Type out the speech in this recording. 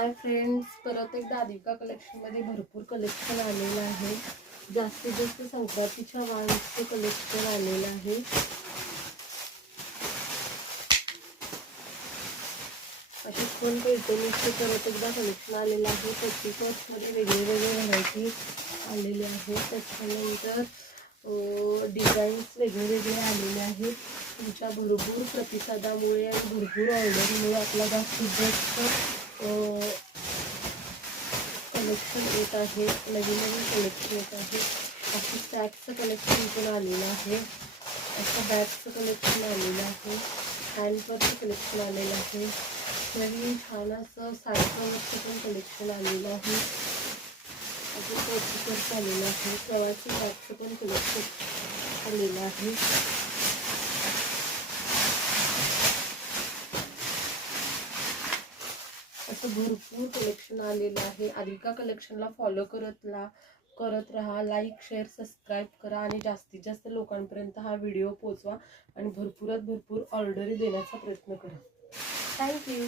Hi friends, परत एकदा आदिका कलेक्शनमध्ये भरपूर कलेक्शन आलेलं आहे. जास्तीत जास्त संक्रांतीच्या वाणचे कलेक्शन आलेलं आहे. अशी फुल पैठणीचे परत एकदा कलेक्शन आलेलं आहे. प्रत्येक वर्षामध्ये वेगवेगळे व्हरायटी आलेले आहेत. त्याच्यानंतर डिझाईन्स वेगवेगळे आलेले आहेत. तुमच्या भरपूर प्रतिसादामुळे आणि भरपूर ऑर्डरमुळे आपला जास्तीत जास्त कलेक्शन येत आहे. नवीन नवीन कलेक्शन येत आहे. अशी सॅक्सचं कलेक्शन पण आलेलं आहे. असं बॅगचं कलेक्शन आलेलं आहे. हँडवर्कचं कलेक्शन आलेलं आहे. नवीन छान असं साडीचं पण कलेक्शन आलेलं आहे. अजून पोस्टर्स आलेलं आहे. प्रवासी बॅगचं पण कलेक्शन आलेलं आहे. असं भरपूर कलेक्शन आलेलं आहे. आदिका कलेक्शनला फॉलो करत राहा. लाईक, शेअर, सबस्क्राईब करा आणि जास्तीत जास्त लोकांपर्यंत हा व्हिडिओ पोहोचवा आणि भरपूर ऑर्डरी देण्याचा प्रयत्न करा. थँक्यू.